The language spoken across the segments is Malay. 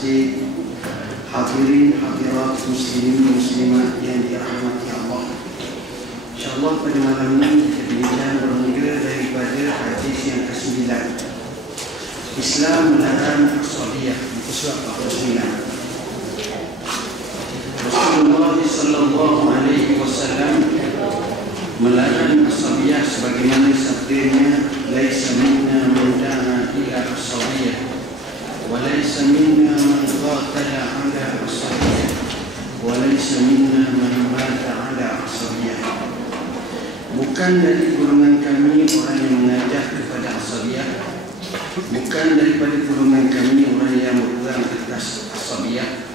masjid, hadirin hadirat muslimin muslimat yang dirahmati Allah. InsyaAllah pada malam ini kita bincang bermula daripada hadis yang ke-9. Islam melarang as-sabiyah, muka surat 49. Rasulullah sallallahu alaihi wasallam melarang as-sabiyah sebagaimana sabdanya, laisa minna man da'a ila as-sabiyah wa laisa minna man qatala ala as-sabiyah wa laisa minna man mata ala as-sabiyah. Bukan dari golongan kami orang yang mengajak kepada as-sabiyah, bukan daripada golongan kami orang yang berperang atas as-sabiyah,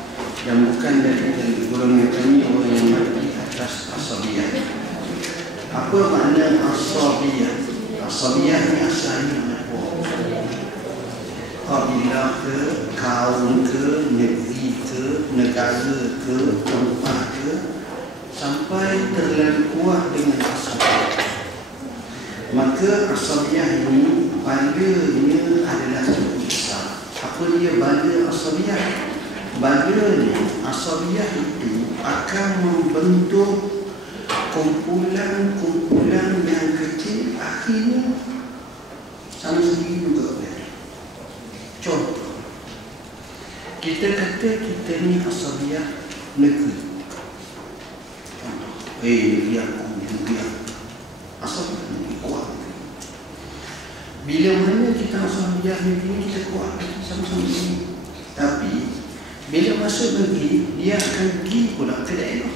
dan bukan dari golongan kami orang yang mati atas as-sabiyah. Apa makna as-sabiyah? As-sabiyah ni asalnya apa? Kabilah ke, kaum ke, negeri ke, negara ke, tempat ke, sampai terlalu kuat dengan as-sabiyah. Maka as-sabiyah ini balanya adalah cukup besar. Apa dia bala as-sabiyah? Balanya as-sabiyah itu akan membentuk kumpulan-kumpulan yang kecil, akhirnya sama sendiri juga. Contoh, kita kata kita ni as-sabiyah negeri. Contoh, negeri aku, negeri aku. As-sabiyah negeri kuat. Bila mana kita as-sabiyah negeri ni kita kuat, sama-sama sendiri. Tapi bila masuk negeri, dia akan pergi pula ke daerah.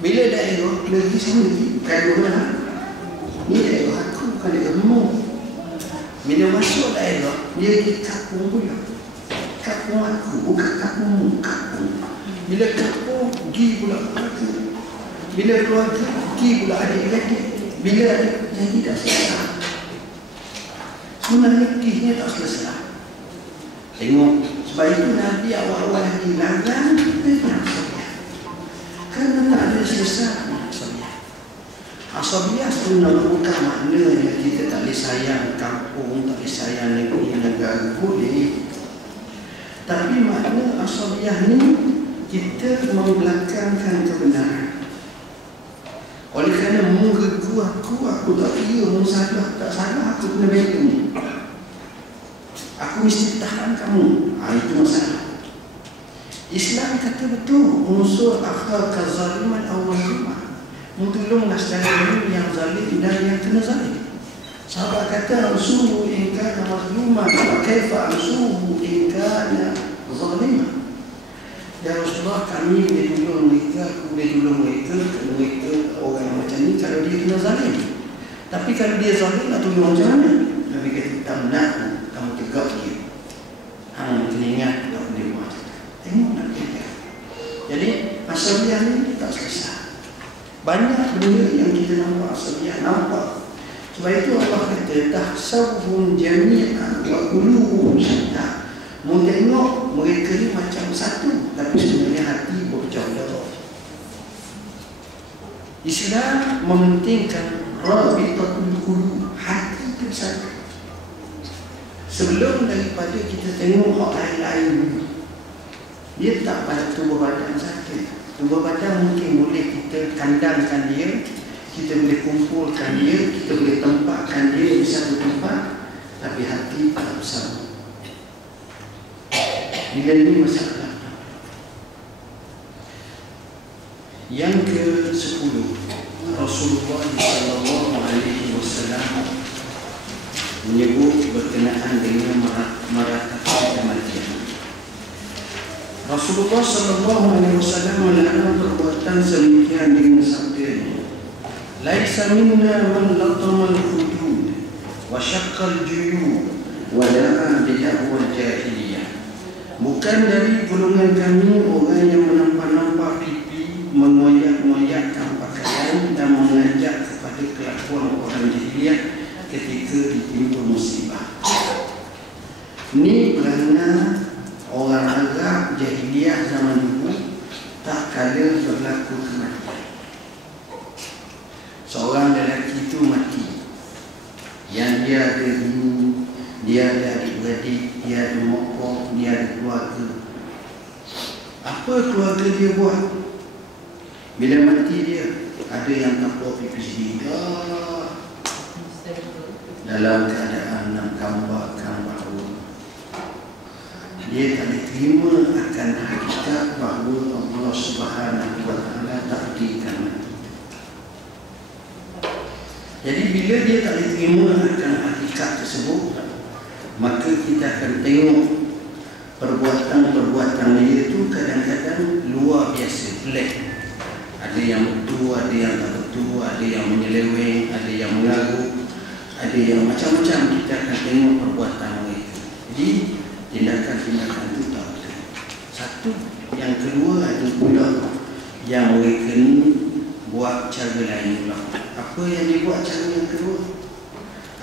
Bila daerah, negeri sama negeri, bukan mana? Ni daerah aku, bukan daerahmu. Bila masuk daerah, dia pergi kampung pula. Kampung aku, bukan kampungmu, kampung. Bila kampung, pergi pula keluarga. Bila keluarga, pergi pula adik-adik. Bila adik jadi tak selesai. Sebenarnya perginya tak selesai. Tengok, sebab itu Nabi awal-awal lagi larang kita nak as-sabiyah. Kerana tak ada selesai as-sabiyah. As-sabiyah sebenarnya bukan maknanya kita tak boleh sayang kampung, tak boleh sayang negeri, negara, boleh. Tapi makna as-sabiyah ni kita membelakangkan kebenaran. Oleh kerana menggegu aku tak kira, mu salah, tak salah, aku kena bela ni. Aku mesti tahan kamu. Itu masalah. Islam kata betul, unsur akhaka zaliman awal zaliman. Tolonglah saudara yang zalim dan yang kena zalim. Sahabat kata ansuhu in kana mazluman wa kaifa ansuhu in kana zaliman. Ya Rasulullah, kami boleh tolong mereka, aku boleh tolong mereka, kalau mereka orang macam ni kalau dia kena zalim. Tapi kalau dia zalim, nak tolong macam mana? Nabi kata tak nak kamu tegak dia. Hang kena ingat tak boleh buat. Tengok nak dia. Jadi as-sabiyah ni tak selesai. Banyak benda yang kita nampak as-sabiyah nampak. Sebab itu Allah kata tahsabuhum jami'an wa qulubuhum syatta. Mu tengok mereka ni macam satu, tapi sebenarnya hati berpecah belah. Islam mementingkan rabitatul qulub, hati bersatu. Sebelum daripada kita tengok hak lain-lain, dia tak pada tubuh badan saja. Tubuh badan mungkin boleh kita kandangkan dia, kita boleh kumpulkan dia, kita boleh tempatkan dia di satu tempat, tapi hati tak bersama. Bila ini masalah. Yang ke-10, Rasulullah sallallahu alaihi wasallam menyebut berkenaan dengan meratapi kematian. Rasulullah sallallahu alaihi wasallam melarang perbuatan sedemikian dengan sabdanya, laisa minna man latama al-hudud wa syaqqa al-juyub wa da'a bid'awal jahiliyah. Bukan dari golongan kami orang yang menampak-nampak pipi, mengoyak-ngoyakkan pakaian dan mengajak kepada kelakuan orang jahiliyah ketika ditimpa musibah. Ini kerana orang Arab jahiliyah zaman dulu tak kala berlaku kematian. Seorang lelaki itu mati, yang dia ada bini, dia ada adik-beradik, dia ada mokok, dia ada keluarga, Apa keluarga dia buat? Bila mati dia, ada yang tak buat PPCD dalam keadaan nak gambarkan bahawa dia tak diterima akan hakikat bahawa Allah Subhanahu wa Ta'ala takdirkan mati. Jadi bila dia tak diterima akan hakikat tersebut, maka kita akan tengok perbuatan-perbuatan dia itu kadang-kadang luar biasa, pelik. Ada yang betul, ada yang tak betul, ada yang menyeleweng, ada yang mengarut, ada yang macam-macam. Kita akan tengok perbuatan mereka. Jadi tindakan-tindakan itu tak betul. Satu. Yang kedua ada pula yang mereka ni buat cara lain pula. Apa yang dia buat cara yang kedua?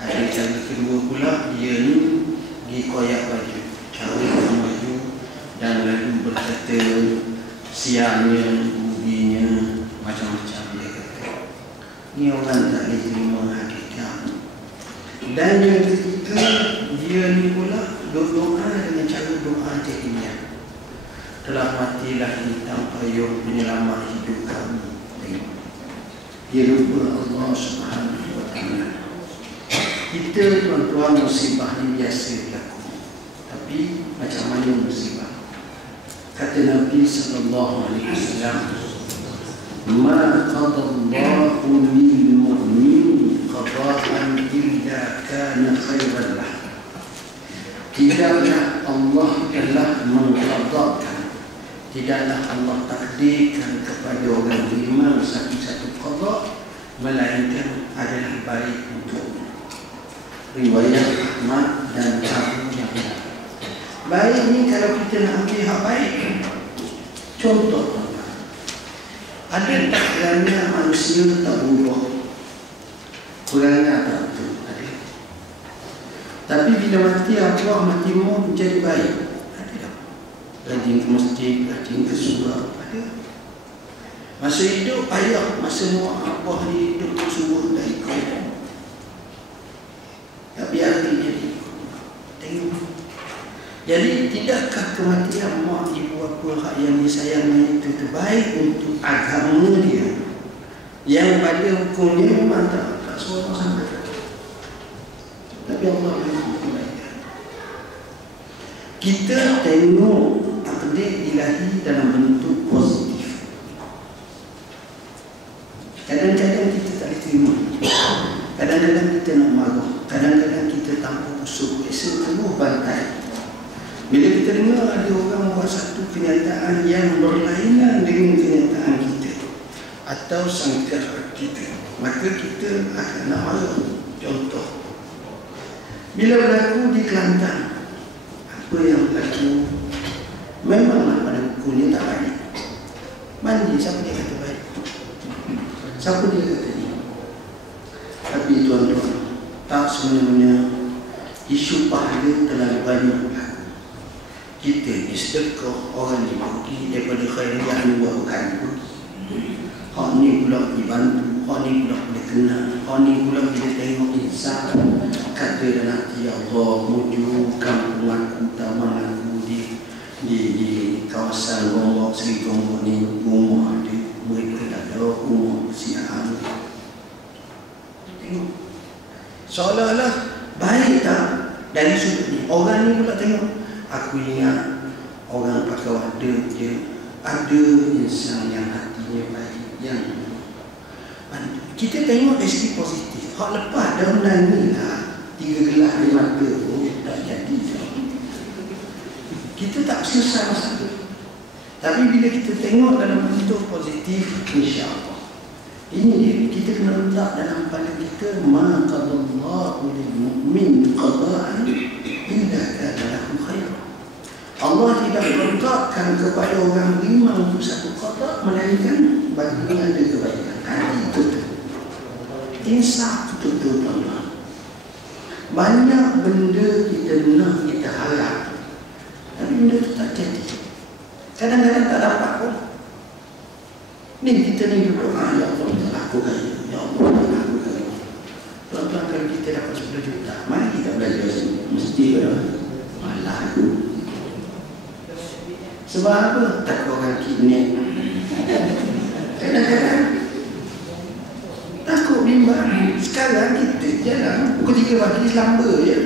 Ada cara kedua pula, dia ni pergi koyak baju, carikan baju dan lalu berkata siangnya, ruginya, macam-macam dia kata. Ni orang tak boleh terima hakikat. Dan yang ketiga, dia ni pula doa dengan cara doa jahiliah. Telah matilah hitam payung penyelamat hidup kami. Tengok, dia lupa Allah Subhanahu wa Ta'ala. Kita tuan-tuan, musibah ni biasa berlaku. Tapi macam mana musibah? Kata Nabi sallallahu alaihi wasallam, "Ma qadallahu lil mu'min qada'an illa kana khairan lah." Tidaklah Allah telah mengqada'kan, tidaklah Allah takdirkan kepada orang beriman satu-satu qada' melainkan adalah baik untuknya. Riwayat Ahmad dan Abu yang benar. Baik ni kalau kita nak ambil hak baik, contoh, ada tak kerana manusia tak berubah? Kurangnya tak betul, ada. Tapi bila mati Allah, mati maut menjadi baik, ada tak? Rajin ke masjid, rajin ke surau, ada. Masa hidup ayah, masa muak abah ni hidup suruh dah ikut. Tapi akhirnya dia tengok. Jadi tidakkah kematian mak ibu apa hak yang disayangnya itu terbaik untuk agama dia, yang pada hukumnya memang tak seorang sangat. Tapi Allah beri kebaikan. Kita tengok takdir ilahi dalam bentuk positif. Kadang-kadang kita tak diterima, kadang-kadang kita nak marah, kadang-kadang kita tanpa usul esok teruh bantai. Bila kita dengar ada orang buat satu kenyataan yang berlainan dengan kenyataan kita atau sangkaan kita, maka kita akan nak marah. Contoh, bila berlaku di Kelantan, apa yang berlaku memanglah pada hukumnya tak baik. Mandi, siapa dia kata baik? Siapa dia kata ni? Tapi tuan-tuan, tak sebenarnya isu pahala terlalu banyak. Kita ni sedekah, orang ni pergi daripada khairiyah ni buat kali. Hak ni pula dibantu, hak ni pula boleh kenal, hak ni pula bila tengok insan kata dalam hati, Allah muju kampung aku, taman aku di kawasan Gonggok, Seri Gonggok ni, rumah dia, mereka tak ada rumah siang. Tengok, seolah-olah baik tak dari sudut ni. Orang ni pula tengok, aku ingat orang pakai wadah je, ada insan yang hatinya baik, yang kita tengok dari segi positif. Hak lepas dah menangis lah, 3 gelas di mata tak jadi. Kita tak selesai masalah. Tapi bila kita tengok dalam bentuk positif, insya-Allah, ini dia, kita kena letak dalam kepala kita, ma qadallahu lil mu'min qada'an illa kana lahu khair. Allah tidak meletakkan kepada orang beriman untuk satu qada' melainkan baginya ada kebaikan. Itu insaf betul-betul Allah. Banyak benda kita nak, kita harap, tapi benda itu tak jadi. Kadang-kadang tak dapat pun. Ni kita ni berdoa, ya Allah tak aku kaya, ya Allah tak aku kaya. Tuan-tuan, kalau kita dapat 10 juta, mari kita belajar sini. Mesti malah Sebab apa? Takut orang kidnap. Kadang-kadang takut bimbang. Sekarang kita jalan pukul 3 pagi lambat je.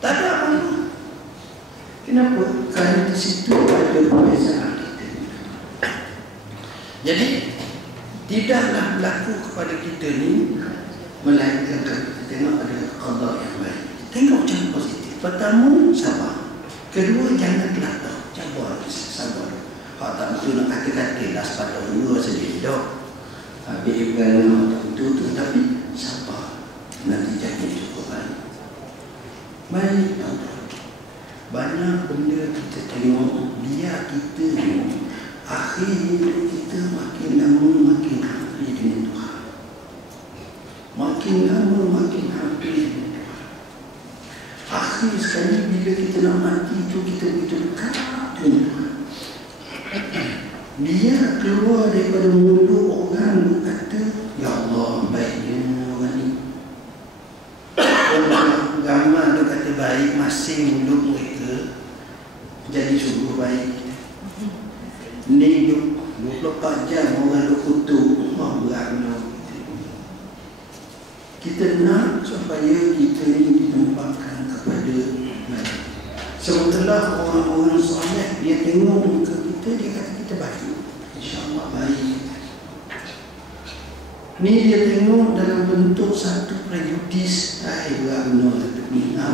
Tak ada apa-apa. Kenapa? Kerana di situ ada perbezaan kita. Jadi tidaklah berlaku kepada kita ni melainkan kita tengok ada qada yang baik. Tengok cara positif. Pertama, sabar. Kedua, jangan terlatah. Sabar. Hak tak betul nak kata-kata lah sepatah dua saja. Dok. Habis bukan tak betul tu. Tapi sabar. Nanti jadi cukup baik. Baik, tuan-tuan. Banyak benda kita tengok. Biar kita ni akhir hidup kita makin lama makin hampir dengan Tuhan. Makin lama makin hampir dengan Tuhan. Akhir sekali bila kita nak mati tu kita begitu dekat dengan Tuhan. Dia keluar daripada mulut orang berkata, ya Allah baiknya orang ni. Orang ramai tu kata baik, masing mulut mereka jadi sungguh baik. Ni 24 jam orang duk kutuk. Berat benar. Kita nak supaya kita ni ditempatkan kepada baik. Sementara orang-orang soleh dia tengok muka kita, dia kata kita baik. InsyaAllah baik. Ni dia tengok dalam bentuk satu prejudis. Berat benar.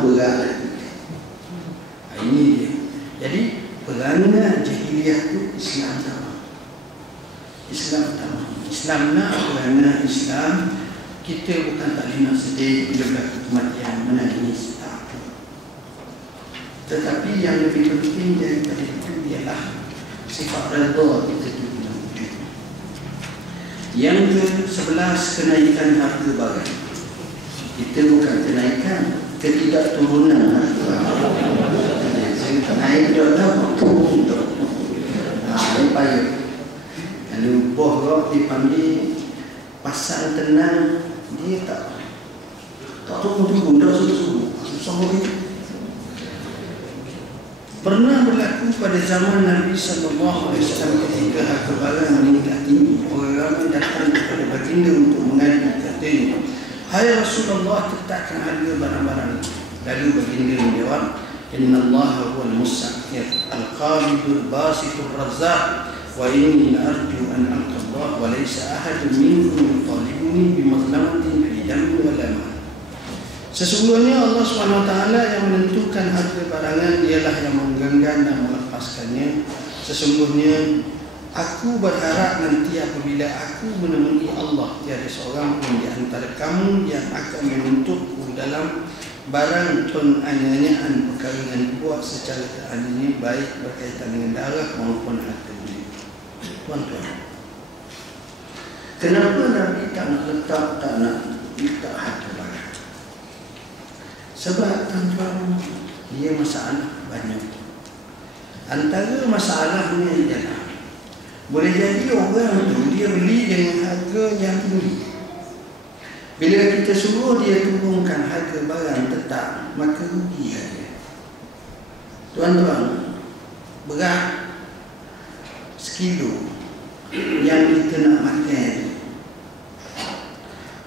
Berat. Ini dia. Jadi perangai jahiliah itu Islam utama. Islam nak perangai Islam. Kita bukan tak nak sedih bila berlaku kematian menangis. Tetapi yang lebih penting daripada itu ialah sifat redha kita dulu. Yang ke-11, kenaikan harga barang. Kita bukan kenaikan, ketidakturunan harga barang. Naik dah lah, turun dah. Dia payah. Kalau boh roh dipanggil pasal tenang, dia tak turun, dah suruh. Susah lagi. Pernah berlaku pada zaman Nabi SAW ketika harga barang meningkat tinggi. Orang ramai datang kepada baginda untuk mengadu, katanya, hai Rasulullah, tetapkan harga barang-barang. Lalu baginda menjawab, Inna Allah huwal musa'ir al-qabidul basitul razzaq wa inni arju an alqallah wa laysa ahadun minkum yutalibuni bimazlamatin fi dammi wa lama. Sesungguhnya Allah SWT yang menentukan harga barangan, dialah yang menggenggam dan melepaskannya. Sesungguhnya aku berharap nanti apabila aku menemui Allah, tiada seorang pun di antara kamu yang akan menuntutku dalam barang penganiayaan perkara yang dibuat secara teraniaya, baik berkaitan dengan darah maupun harta benda. Tuan-tuan, kenapa Nabi tak nak letak harta barang? Sebab tuan-tuan, dia masalah banyak. Antara masalahnya ialah boleh jadi orang tu dia beli dengan harga yang tinggi. Bila kita suruh dia turunkan harga barang tetap, maka rugi saja. Tuan-tuan, berat sekilo yang kita nak makan,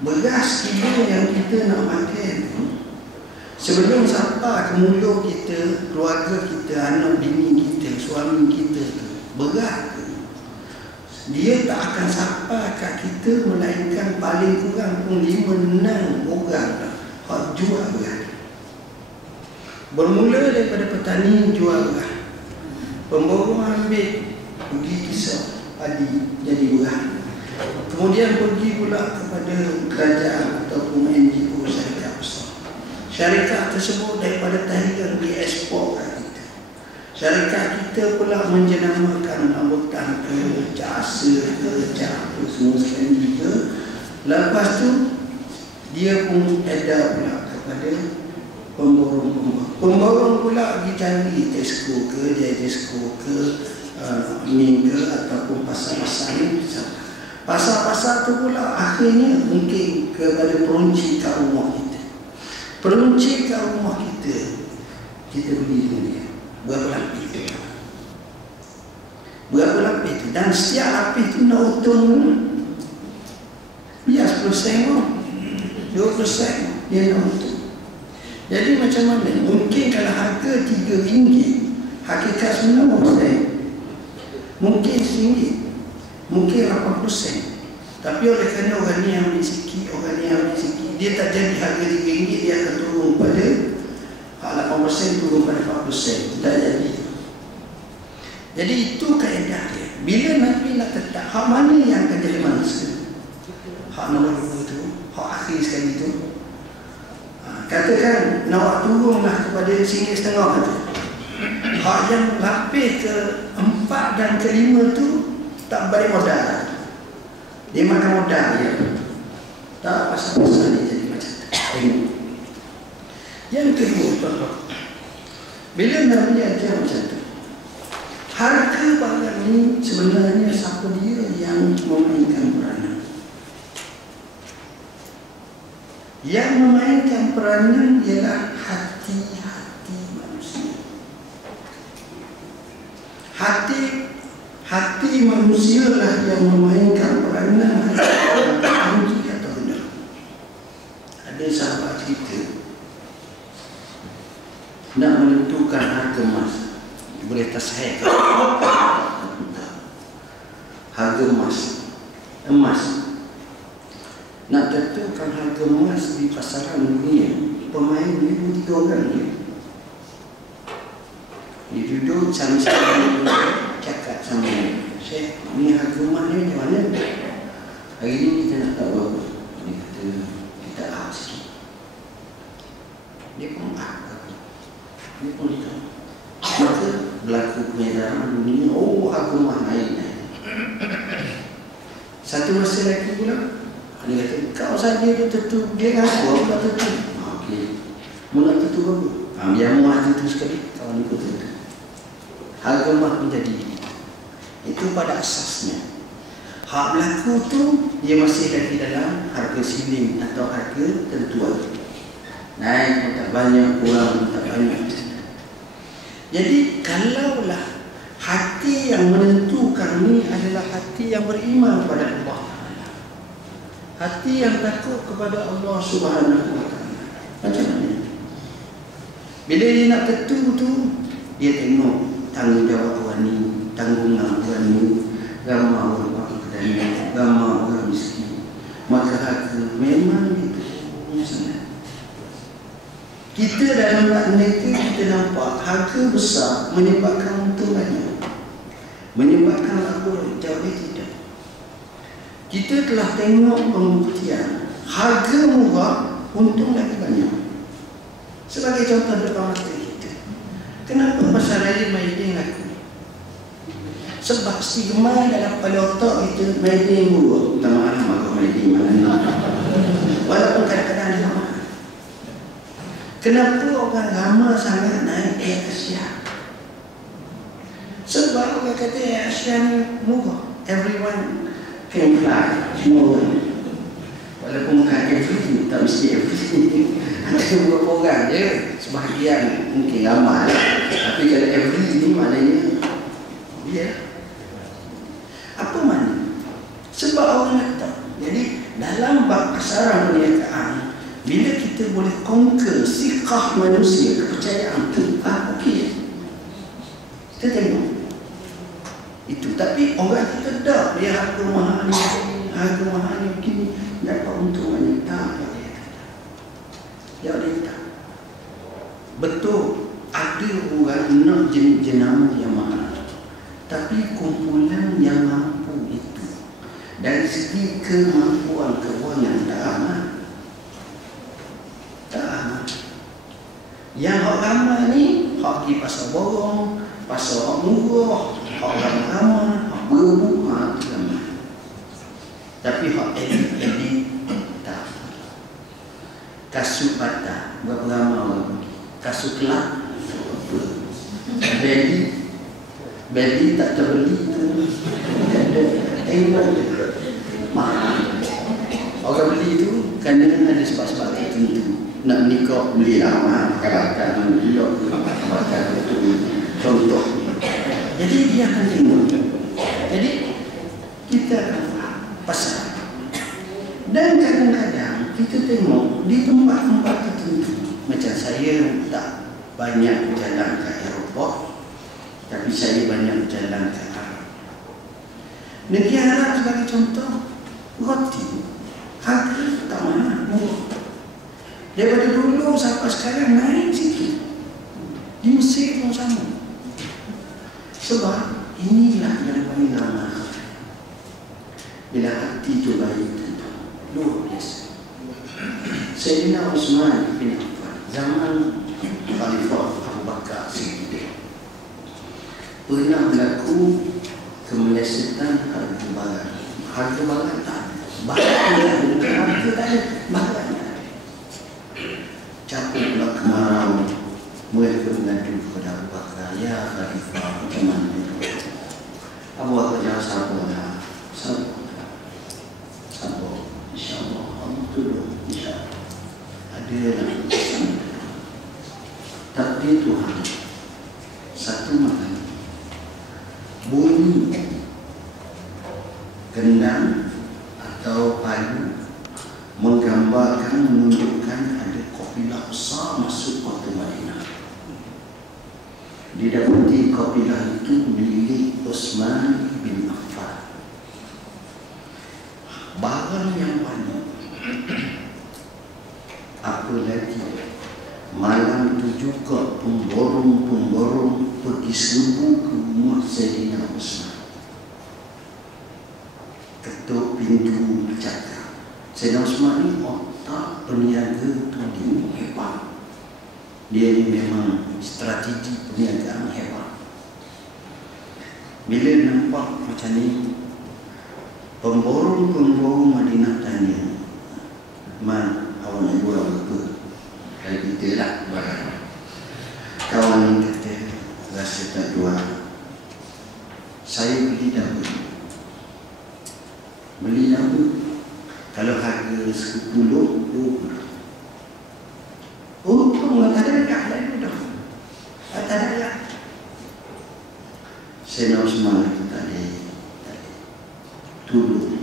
beras sekilo yang kita nak makan, sebelum sampai ke mulut kita, keluarga kita, anak bini kita, suami kita tu, berat tu, dia tak akan sampai kat kita melainkan paling kurang pun 5-6 orang dah hak jual beras. Bermula daripada petani jual beras, pemborong ambil pergi kisah padi jadi beras, kemudian pergi pula kepada kerajaan ataupun NGO syarikat besar. Syarikat tersebut daripada Thailand diekspor kat kita. Syarikat kita pula menjenamakan ambutan ke jasa ke apa semua sekali ke. Lepas tu dia pun edar pula kepada pemborong-pemborong. Pemborong pula pergi cari Tesco ke, Tesco ke, ni ke ataupun pasar-pasar ni. Pasar-pasar tu pula akhirnya mungkin kepada peruncit kat rumah kita. Peruncit kat rumah kita beli dengan dia. Berapa lapis dia? Berapa lapis tu? Dan setiap lapis tu nak untung biar 10 sen, 20 sen dia nak untung. Jadi macam mana? Mungkin kalau harga RM3, hakikat sebenarnya sen. Mungkin RM1, mungkin 80 sen. Tapi oleh kerana orang ni ambil sikit, orang ni ambil sikit, dia tak jadi harga RM3, dia akan turun pada 80% turun pada 40%. Tak jadi. Jadi itu kaedah dia. Bila Nabi nak tetap, hak mana yang akan jadi manusia? Hak nombor 2 tu, hak akhir sekali tu. Katakan nak turunlah kepada RM1.5 kata. Hak yang lapis ke 4 dan ke 5 tu tak balik modal. Dia makan modal je. Tak pasal-pasal dia jadi macam tu. Yang kedua, bila Nabi ajar macam tu, harga barang ni sebenarnya siapa dia yang memainkan peranan? Yang memainkan peranan ialah hati-hati manusia. Hati manusia lah yang memainkan peranan. Atau benar. Ada sahabat cerita nak menentukan harga emas, boleh tasahih ke? Harga emas nak tentukan harga emas di pasaran dunia, pemain ni 2-3 orang ni. Dia duduk sama-sama cakap sama Syekh, ni harga emas ni macam mana? Hari ni kita nak tahu berapa? Dia kata kita sikit. Dia pun dia pun tahu. Maka berlaku peredaran dunia, harga emas naik. Satu masa lagi pula dia kata, kau saja dia tentu, dia ngaku aku tak tentu. Okey, mu nak tentu berapa? Biar emas tentu sekali, kawan ikut tentu. Harga emas menjadi itu pada asasnya. Hak berlaku tu dia masih lagi dalam harga siling atau harga tentuan. Naik pun tak banyak, kurang pun tak banyak. Jadi kalaulah hati yang menentukan ni adalah hati yang beriman kepada Allah, hati yang takut kepada Allah Subhanahu wa taala, macam mana? Bila dia nak tentu tu, dia tengok tanggungjawab orang ni, tanggungan orang ni, ramai orang pakai kedai, ramai orang miskin, maka harga memang itu sangat. Kita dalam negeri kita nampak harga besar menyebabkan untung banyak, menyebabkan labur jauh tidak. Kita telah tengok pembuktian harga murah untung lagi banyak. Sebagai contoh depan mata kita, kenapa pasal raya Maidin laku? Sebab stigma dalam kepala otak kita Maidin murah. Tak maaf Maidin mana, walaupun kadang-kadang dia mahal. Kenapa orang ramai sangat naik Air Asia? Sebab orang kata Air Asia ni murah. Everyone can fly, semua orang. Walaupun bukan every, tak mesti every. Ada beberapa orang je, sebahagian mungkin ramai. Tapi kalau every ni maknanya dia. Apa makna? Sebab orang nak tahu. Jadi dalam bab pasaran perniagaan, bila kita boleh conquer sikah manusia, kepercayaan tu, okey, kita tengok itu. Tapi orang kita tak, dia harga mahal ni begini, dapat untung banyak. Tak, dia tak. Betul, ada orang nak jenama yang mahal, tapi kumpulan yang mampu itu dari segi kemampuan keuangan tak aman. Yang hak ramai ni, hak pergi pasar borong, pasar hak murah, hak ramai, hak berebut, tu ramai. Tapi hak elit tak. Kasut bata, berapa ramai orang pergi. Kasut kelak, beli tak terbeli tu. Tengok mahal. Orang beli tu kerana ada sebab-sebab tertentu. Nak nikah beli lama, pakai elok, pakai itu contoh. Jadi dia akan tengok Jadi kita akan faham pasal. Dan kadang-kadang kita tengok di tempat-tempat tertentu, macam saya tak banyak jalan ke Eropah, tapi saya banyak jalan ke Arab. Negeri Arab sebagai contoh, roti harga tak mahal, murah. Daripada dulu sampai sekarang naik sikit. Di Mesir pun sama. Sebab inilah yang paling ramah. Bila hati itu baik, luar biasa. Sayyidina Utsman bin Affan zaman Khalifah Abu Bakar Siddiq pernah berlaku kemelesetan harga barang. Harga barang tak ada, barang harga tak ada, barang tak ada. Capuklah kemarau, mereka mengadu kepada Abu Bakar, ya Khalifah, macam mana itu? Abu Bakar jangan sabarlah, sabar. InsyaAllah Allah tolong, insyaAllah. Adalah takdir Tuhan. Satu malam bunyi gendang atau palu menggambarkan, menunjukkan ada kafilah besar masuk kota Madinah. Didapati kafilah itu milik Utsman bin Affan. Barang yang banyak. Apa lagi, malam itu juga pemborong-pemborong pergi serbu ke rumah Sayyidina Utsman. Ketuk pintu bercakap. Sayyidina Utsman ni otak peniaga tuning hebat. Dia ni memang strategi perniagaan hebat. Bila nampak macam ni, pemborong-pemborong Madinah tanya, "Man, awak nak jual apa?" Kalau kita lah barang. Kawan ni kata, "Rasa tak jual. Saya beli dapur." Beli dapur, kalau harga 10, 20. Untunglah tak ada kat lain dah. Tak ada kat. Sayyidina Utsman itu tadi tolong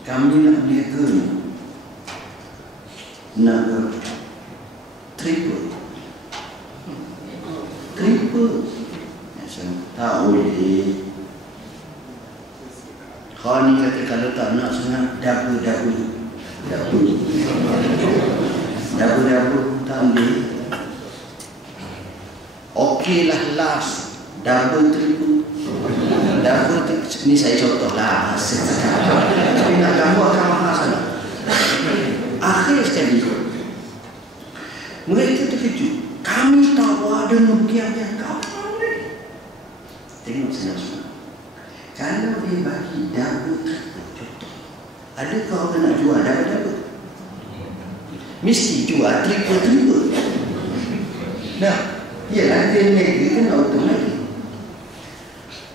kami nak berniaga ni, nak triple. Tak boleh. Kau ni kata kalau tak nak sangat double tak ambil. Okeylah last double triple. Ni saya contoh lah. Tapi nak gambar akan mahal sana. Akhir sekali mereka terkejut. Kami tahu ada merugian kau. Tengok saya semua. Kalau dia bagi double triple, contoh, adakah orang nak jual double? Mesti jual triple. Nah, ialah dia negeri kena automatik.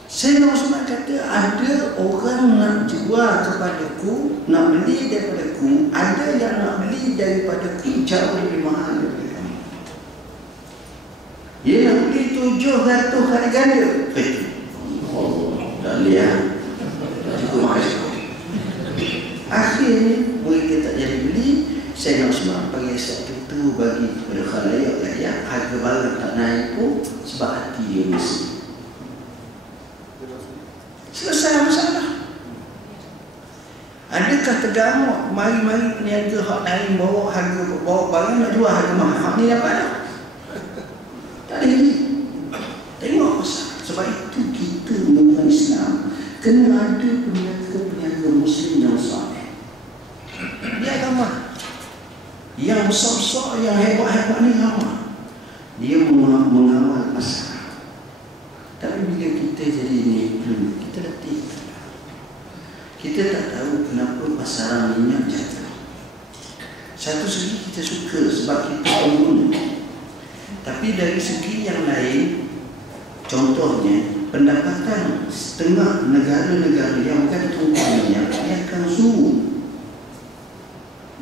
Sayyidina Utsman kata, ada orang nak jual kepadaku, nak beli daripadaku, ada yang nak beli daripadaku jauh lebih mahal daripada kamu. Dia nak beli 700 kali ganda. Tak lihat. Cukup mahal. Akhirnya mereka tak jadi beli. Sayyidina Utsman bagi satu tu bagi kepada khalayak rakyat, harga barang tak naik pun sebab hati dia bersih. Selesai masalah. Adakah tergamuk mari-mari peniaga hak lain bawa barang nak jual harga mahal, hak ni dapat tak? Tak ada lagi. Tengok masalah. Sebab itu kita orang Islam kena ada peniaga Muslim yang saleh. Dia agama yang besar-besar, yang hebat-hebat ni ramah. Dia mengawal pasar. Tapi bila kita jadi ni, kita letih. Kita tak tahu kenapa pasaran minyak jatuh. Satu segi kita suka sebab kita pengguna. Tapi dari segi yang lain, contohnya pendapatan setengah negara-negara yang bukan tumpah minyak, dia akan suruh.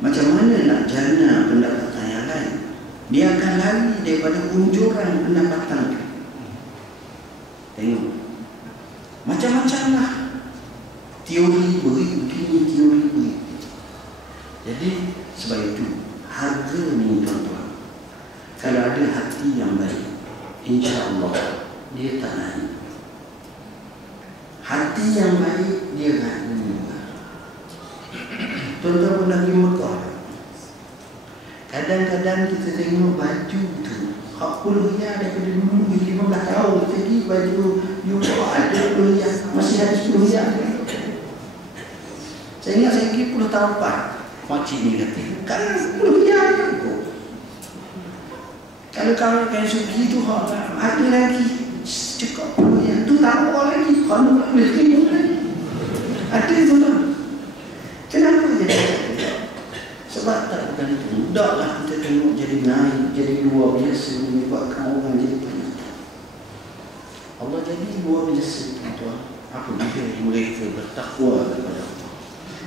Macam mana nak jana pendapatan yang lain? Dia akan lari daripada unjuran pendapatan. Tengok. Macam macam-macam lah. Teori begini, teori begini. Jadi sebab itu harga ni tuan-tuan, kalau ada hati yang baik, insya-Allah dia tak naik. Hati yang baik dia naik. Tuan-tuan pernah pergi Mekah? Kadang-kadang kita tengok baju tu 40 riyal daripada dulu 15 tahun kita pergi baju Euro ada 10 riyal, masih ada 10 riyal. Saya ingat saya pergi 10 tahun lepas, makcik ni kata, kan 10 riyal tu. Kalau kawan kain sugi tu ada lagi cukup 10 riyal tu tak apa lagi, kalau tak boleh terima lagi. Ada tu lah. Kenapa jadi? Sebab tak bergantung. Taklah kita tengok jadi naik, jadi luar biasa, menyebabkan orang jadi banyak. Allah jadi luar biasa, tuan-tuan. Apabila mereka bertakwa kepada Allah.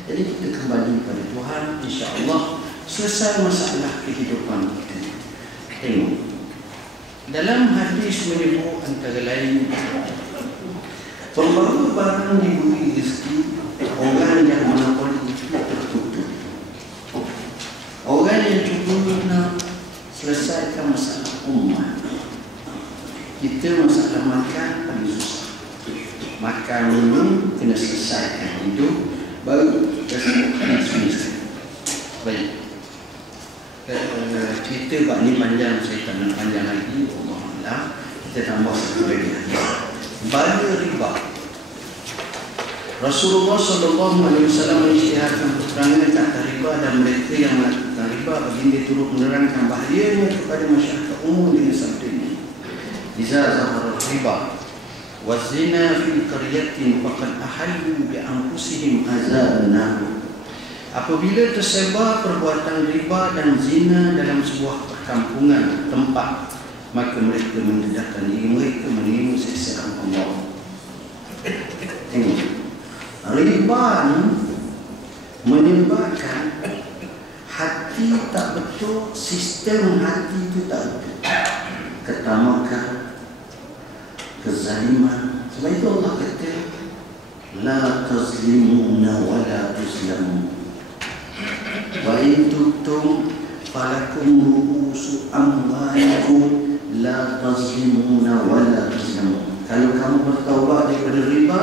Jadi kita kembali kepada Tuhan, insya-Allah selesai masalah kehidupan kita. Tengok. Dalam hadis menyebut antara lain, pembawa barang diberi rezeki orang yang monopoli itu tertutup. Orang yang cuba nak selesaikan masalah umat. Kita masalah makan paling susah. Makan minum kena selesaikan hidup, baru kita selesai. Baik. Cerita bab ni panjang, saya tak nak panjang lagi. Allah, kita tambah satu lagi. Bagi riba. Rasulullah SAW mengisytiharkan peperangan kata riba dan mereka yang melakukan riba baginda turut menerangkan bahayanya kepada masyarakat umum dengan sabda ini. Iza zahara riba wa zina fi qaryatin faqad ahallu bi anfusihim azabna. Apabila tersebar perbuatan riba dan zina dalam sebuah perkampungan tempat, maka mereka mendedahkan diri mereka menerima siksaan Allah. Tengok. Riba ni menyebabkan hati tak betul, sistem hati itu tak betul. Ketamakan, kezaliman. Sebab itu Allah kata, la tazlimuna wa la tuzlamun. Wa in tubtum falakum ru'usu amwalikum la tazlimuna wa la tuzlamun. Kalau kamu bertaubat daripada riba,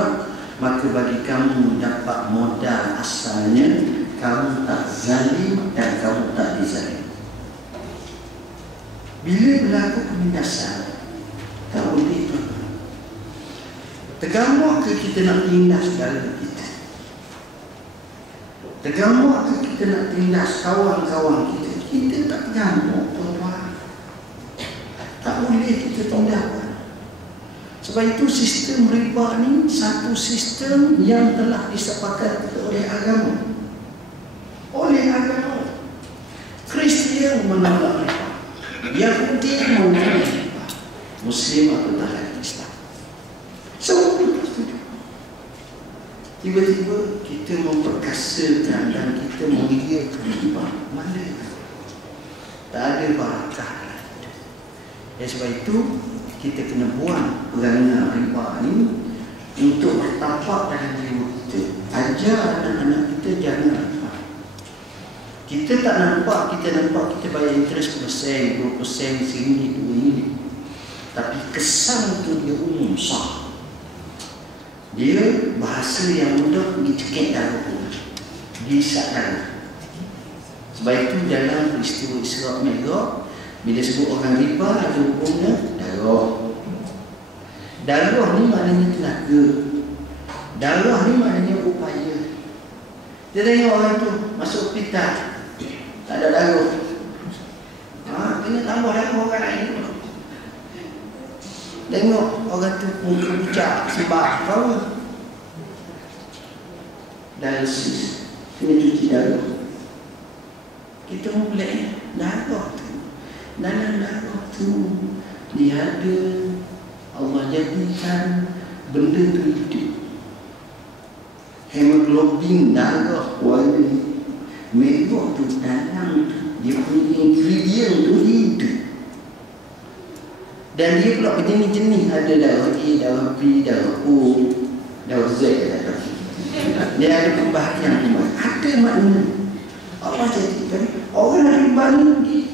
maka bagi kamu dapat modal asalnya, kamu tak zalim dan kamu tak dizalim. Bila berlaku penindasan, tak boleh itu. Tegamuk ke kita nak tindas saudara kita? Tegamuk ke kita nak tindas kawan-kawan kita? Kita tak tegamuk, tuan-tuan. Tak boleh kita tindas. Sebab itu sistem riba ni satu sistem yang telah disepakati oleh agama. Oleh agama. Kristian menolak riba, Yahudi menolak riba, Muslim atau tak Islam. Semua setuju. Tiba-tiba kita memperkasakan dan kita mengiyakan riba. Mana? Tak ada barakah. Dan sebab itu kita kena buang perangai riba ni untuk bertapak dalam jiwa kita. Ajar anak-anak kita jangan riba. Kita tak nampak, kita bayar interest persen, 20%, RM1, RM2. Tapi kesan tu dia umum sah. Dia bahasa yang mudah pergi cekik darah pun. Diisap darah. Sebab itu dalam peristiwa Isra' Mi'raj, bila sebut orang riba ada hukumnya darah. Darah ni maknanya tenaga. Darah ni maknanya upaya. Dia tengok orang tu masuk hospital, tak ada darah. Kena tambah darah orang lain tu. Tengok orang tu muka pucat sebab apa? Dialisis, kena cuci darah. Kita mulai darah tu. Dalam darah tu dia ada, Allah jadikan benda tu hidup. Hemoglobin darah warna merah tu dalam tu, dia punya ingredient tu hidup. Dan dia pula berjenis-jenis, ada darah A, darah B, darah O. Jauh Z kata. Dia ada pembahagian riba. Ada makna. Allah jadikan orang riba ni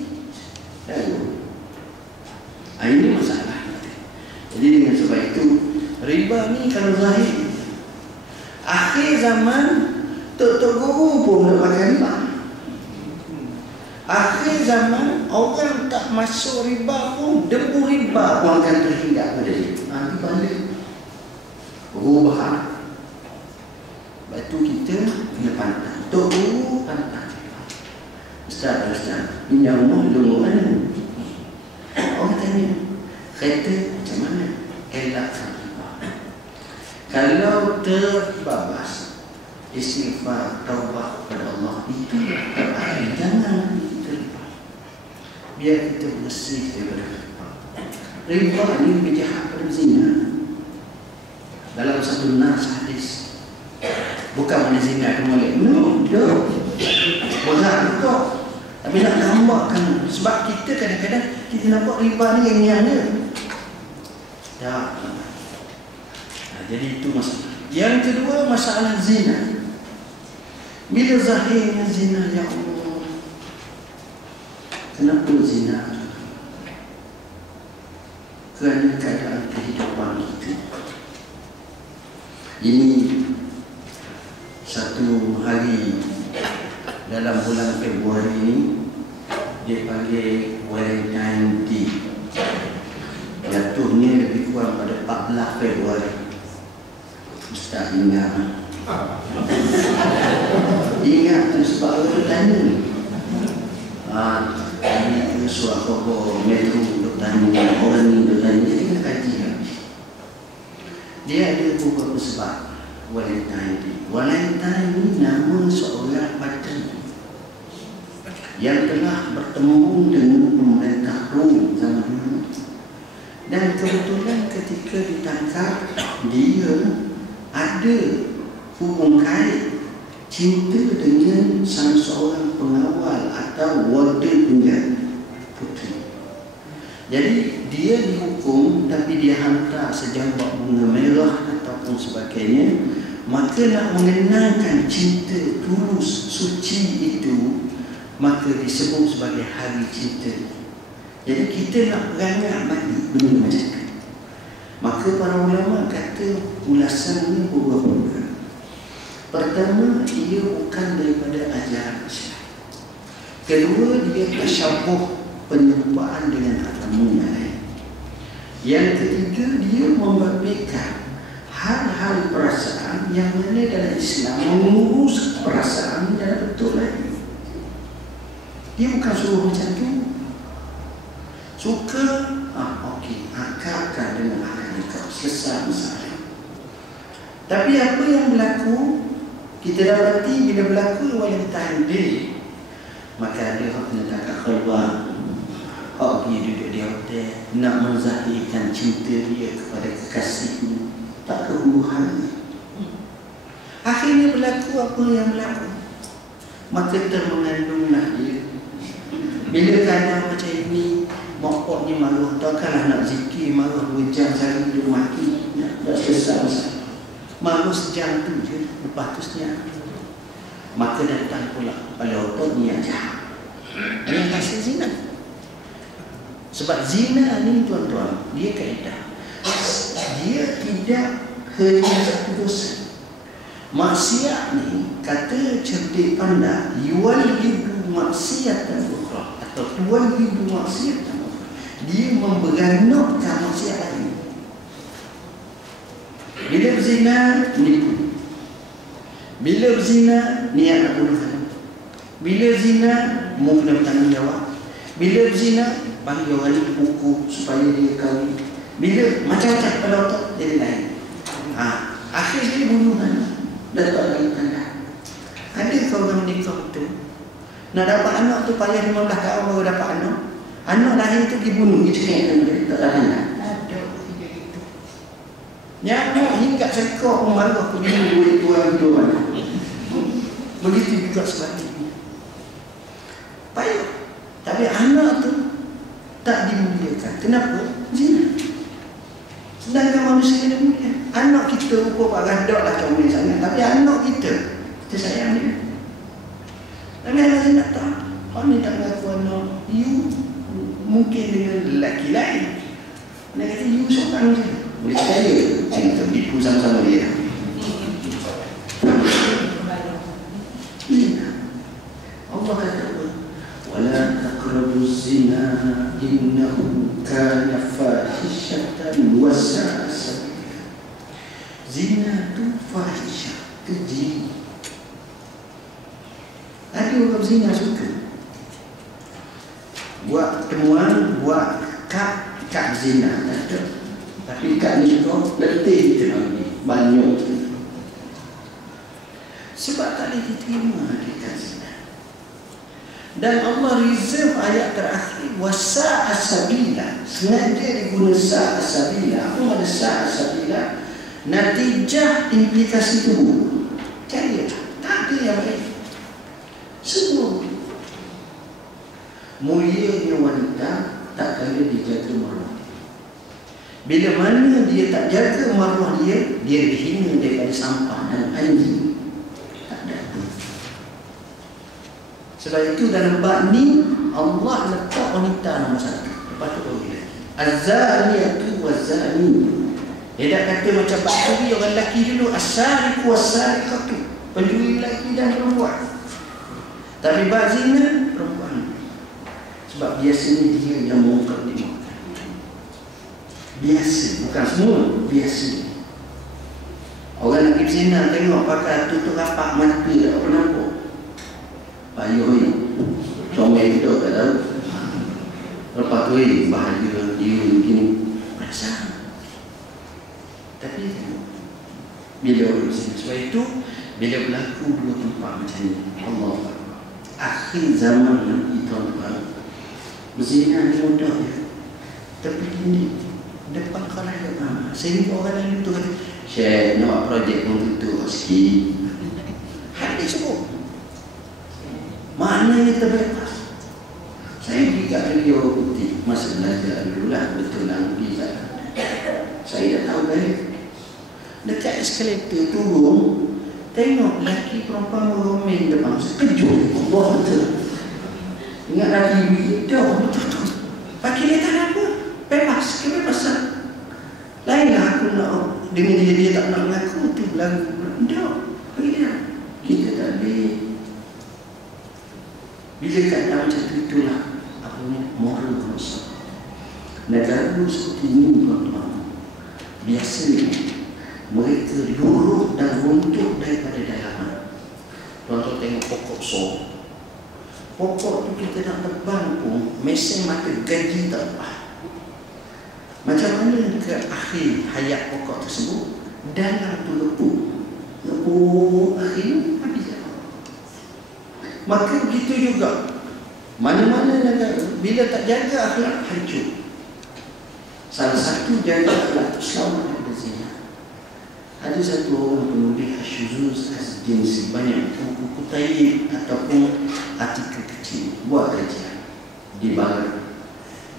ini masalah. Jadi dengan sebab itu riba ni kalau zahir akhir zaman tok guru pun nak pakai riba. Akhir zaman orang tak masuk riba pun debu riba pun akan terhingga pada dia. Nanti balik berubah. Sebab itu kita kena pantang. Tok guru pantang. Ustaz, pinjam rumah dulu mana? Orang tanya, kereta macam mana? Elakkan riba. Kalau terbabas, istighfar, taubat kepada Allah, itu terbaik. Jangan terlibat. Biar kita bersih daripada riba. Riba ni lebih jahat pada zina. Dalam satu nas hadis, bukan mana zina itu molek. No, berat juga. Tapi nak nampak sebab kita kadang-kadang kita nampak riba ni yang ada. Tak. Jadi itu masalah. Yang kedua masalah zina. Bila zahirnya zina, ya Allah, kenapa zina? Kerana keadaan kehidupan kita. Ini satu hari dalam bulan Februari ini dia panggil Valentine Day. Jatuhnya lebih kurang pada 14 Februari. Ustaz ingat. Ingat tu sebab orang tanya. Ini suara khabar Metro duk tanya, orang ni duk tanya, dia kena kaji habis. Dia ada beberapa sebab Valentine Day. Valentine ni nama seorang patri yang telah bertemu dengan pemerintah Rom zaman dulu. Dan kebetulan ketika ditangkap, dia ada hubung kait cinta dengan salah seorang pengawal atau warden penjara puteri. Jadi dia dihukum, tapi dia hantar sejambak bunga merah ataupun sebagainya. Maka nak mengenangkan cinta tulus suci itu, maka disebut sebagai hari cinta. Jadi kita nak berangat balik benda macam itu. Maka para ulama kata ulasannya beberapa. Pertama, ia bukan daripada ajaran Islam. Kedua, dia tersyabuh penyumpaan dengan agama yang lain. Yang ketiga, dia membabitkan hal-hal perasaan yang mana dalam Islam mengurus perasaan dan betul lagi. Dia bukan suruh macam tu. Suka, okey, akalkan dengan akal kau, selesai masalah. Tapi apa yang berlaku, kita dapati bila berlaku Valentine Day, maka ada orang kena tangkap keluar, orang pergi duduk di hotel, nak menzahirkan cinta dia kepada kekasihnya, tak kehuru-hara. Akhirnya berlaku apa yang berlaku, maka termengandunglah dia. Bila keadaan macam ini, mokoknya maruh, takkanlah nak zikir maruh 2 jam sehari dia mati, dah selesai masalah. Maruh sejam tu je, lepas tu senyap. Maka datang pula pada otot ni yang jahat, yang hasil zina. Sebab zina ni tuan-tuan, dia kaedah, dia tidak hanya satu dosa. Maksiat ni, kata cerdik pandai, yuwalidu maksiatan ukhra, atau yuwalidu maksiatan ukhra, dia memberanakkan maksiat lain. Bila berzina, nipu. Bila berzina, niat nak bunuh. Bila zina, mau kena bertanggung jawab. Bila berzina, panggil orang ni pukul supaya dia kahwin. Bila macam-macam pada otak, jadi lain. Akhirnya bunuhan. Dah tak lagi tanda. Ada kau orang menikah tu, nak dapat anak tu payah 15 tahun baru dapat anak. Anak lahir tu pergi bunuh, dia cekik dia tak tahan. Ada tiga itu. Nyamuk hingga sekok memarah aku bini duit tuan hidup. Begitu juga sebaliknya. Payah. Tapi anak tu tak dimuliakan. Kenapa? Zina. Sedangkan manusia yang mulia. Anak kita kita rupa Pak Gadok lah comel sangat, tapi anak kita sayang dia. Tapi anak saya nak tahu, kau ni tak mengaku anak you mungkin dengan lelaki lain. Dia kata you seorang je. Boleh percaya kita tipu sama-sama dia. Allah kata apa? Wala taqrabuz zina innahu kana fahishatan wa sa'a sabila. Zina tu fahisyah, keji. Ada orang zina suka buat temuan, buat kad zina, ada. Tapi kad ni kau letih je lagi banyak. Sebab tak boleh diterima hakikat zina. Dan Allah reserve ayat terakhir wasa'a sabila. Sengaja diguna sa'a sabila. Apa makna sa'a sabila? Natijah implikasi itu cari tak ada yang baik. Semua mulianya wanita tak kala dijaga maruah. Bila mana dia tak jaga maruah dia, dia dihina daripada sampah dan anjing. Tak ada. Sebab itu dalam bab ni Allah letak wanita nombor satu. Lepas tu baru lelaki. Az-zaniyatu waz-zani. Dia tak kata macam bab tadi orang lelaki dulu as-sariqu was-sariqatu. Pencuri lelaki dan perempuan. Tapi bab zina perempuan. Sebab biasanya dia yang mengukar-dimakan. Biasa, bukan semua, biasa. Orang nak pergi zina tengok pakai tutup rapat mata tak apa nampak. Payuh ni comel kita tak tahu. Lepas tu bahagia dia begini perasaan. Tapi bila orang zina, sebab itu bila berlaku dua tempat macam ni, Allah akhir zaman nanti tuan-tuan, berzina ni mudah je. Tapi ini depan khalayak ramai. Sehingga orang lain tu kata, Syekh nak projek pun tutup sikit. Hadis sebut maknanya terbebas. Saya pergi kat Rio Putih masa belajar dulu lah, betul lah pergi kat. Saya dah tahu balik. Dekat eskalator turun, tengok lelaki perempuan meromel depan. Sekejut, Allah betul. Ingat lagi begitu, betul-betul. Pakai dia tak apa, bebas, kebebasan. Lainlah aku nak dengan dia tak nak mengaku tu berlagu. Tak, bagi dia. Kita tak boleh. Bila kata macam tu, itulah apa ni, moral konsep. Negara seperti ini tuan-tuan, biasanya mereka luruh dan runtuh daripada dalaman. Tuan-tuan tengok pokok so. Pokok tu kita nak tebang pun mesin mata gaji tak lepas. Macam mana ke akhir hayat pokok tersebut? Dalam tu lepuk akhir habis. Maka begitu juga mana-mana negara bila tak jaga akhlak hancur. Salah satu jaga akhlak itu selamat daripada zina. Ada satu orang penulis Asyuzuz Az-Jinsi, banyak buku tayyib ataupun artikel kecil, buat kajian di barat.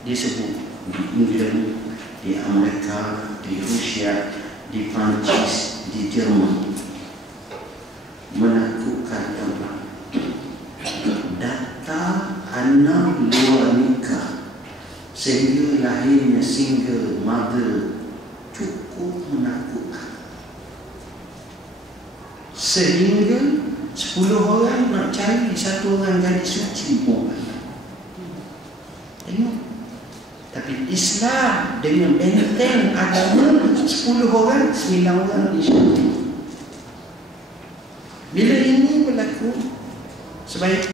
Dia sebut di England, di Amerika, di Rusia, di Perancis, di Jerman. Menakutkan tempat. Data anak luar nikah sehingga lahirnya single mother cukup menakutkan. Sehingga 10 orang nak cari satu orang gadis suci pun. Tengok. Tapi Islam dengan benteng agama 10 orang, 9 orang disyukur. Bila ini berlaku, sebaik